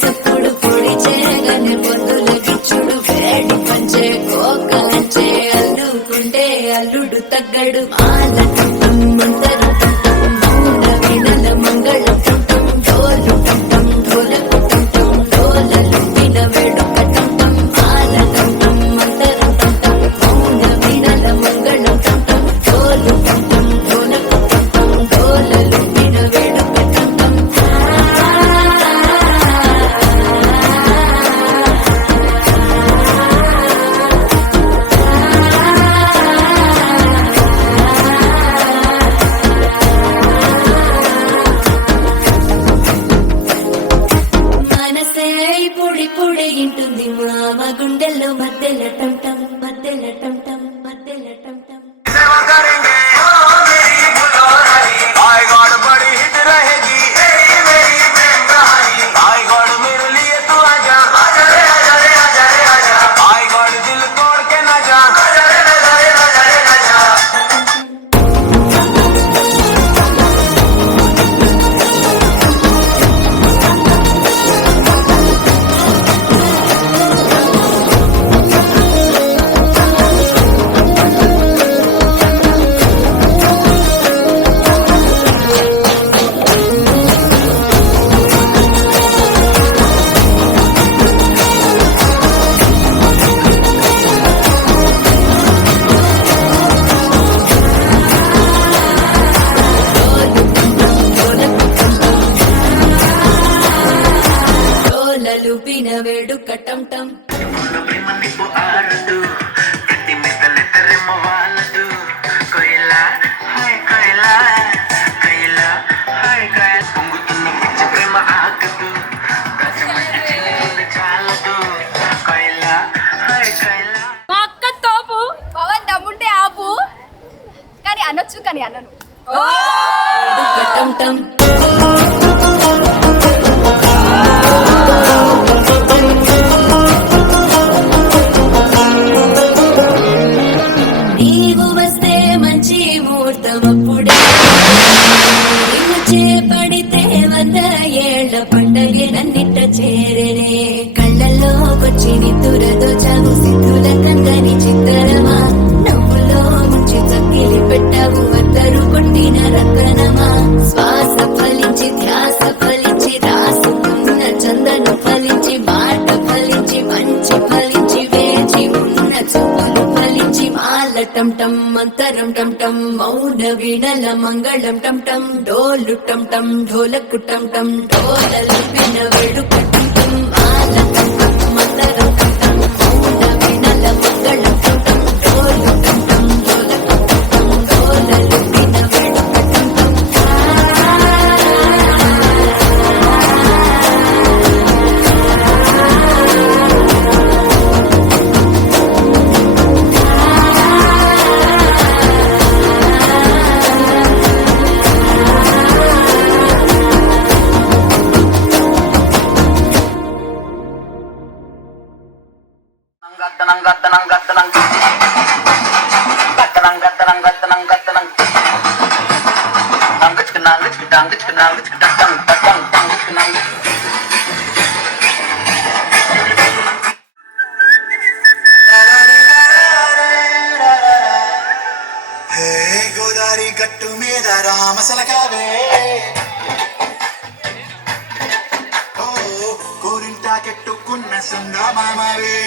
సప్పుడు పొడి చేయగానే పొద్దుల గిచ్చుడు వేడి పంచే కోకంచే అల్లుకుంటే అల్లుడు తగ్గడు మాల టం మంతరు టం మౌన వినల మంగళం టం డోలు టం ఢోలకు టం డోలలు విన వేడుక టం మాల టం మంతరు టం మౌన వినల మంగళం టం డోలు టం ఢోలకు టం డోలలు విన వేడుక టం మనసే పొడి పొడి ఇంటుంది మామ గుండెల్లో మధ్యల టం టం మధ్యల టం టం మధ్యల టం టం सेवा करेंगे ओ मेरी बुलारी आई गॉड बड़ी हिट रहेगी मेरी प्रेम कहानी आई गॉड मेरे लिए तू आजा आजा रे आजा रे आजा रे आजा आई गॉड दिल तोड़ के ना जा आजा रे आजा रे आजा रे आजा డోలలు పిన వేడుక టం టం ప్రేమ నిప్పు ఆరదు ప్రతి మెదలెత్తరేమో వాళ్ళదు కొయిలా హాయ్ కొయిలా కొయిలా హాయ్ కొయిలా పొంగుతున్న పిచ్చి ప్రేమ ఆగదు దశమంటే చిన్న చాలదు కొయిలా హాయ్ కొయిలా మా అక్క తోపు పవన్ దమ్ముంటే ఆపు కానీ అనొచ్చు కానీ అనను వేడుక టం టం నీవు వస్తే మంచి ముహూర్తం అప్పుడే నిన్ను చేపడితే 100 ఏళ్ల పండగలన్నిట చేరనే కళ్ళల్లోకొచ్చి నిద్దురదో చావు సిద్ధుల కందని చిత్తరమా నవ్వులో ముంచి తక్కిలి పెట్టావు అందరూ కొట్టిన రతనమా శ్వాస ఫలించి ధ్యాస ఫలించి రాసుకున్న చందను ఫలించి మాట ఫలించి మంచి ఫలించి వేచి ఉన్న చూపులు ఫలించి మాల టం టం మంతరం టం టం మౌన వీణల మంగళం టం టం డోలు టం టం ఢోలకు టం టం డోలలు విన వేడుక టం టం మాల టం టం మంతరం టం టం మౌన వీణల మంగళం టం టం డోలు టం టం ఢోలకు టం టం డోలలు విన వేడుక టం టం గద్దనం గద్దనం గద్దనం గద్దనం గద్దనం గద్దనం గద్దనం నంగచ్చుకు నంగచ్చుకు నంగచ్చుకు టం టం నంగచ్చుకు నంగచ్చుకు హే గోదారి గట్టు మీద రామసలకావే ఓ కోరింటా కెట్టుకున్న సందా మామవే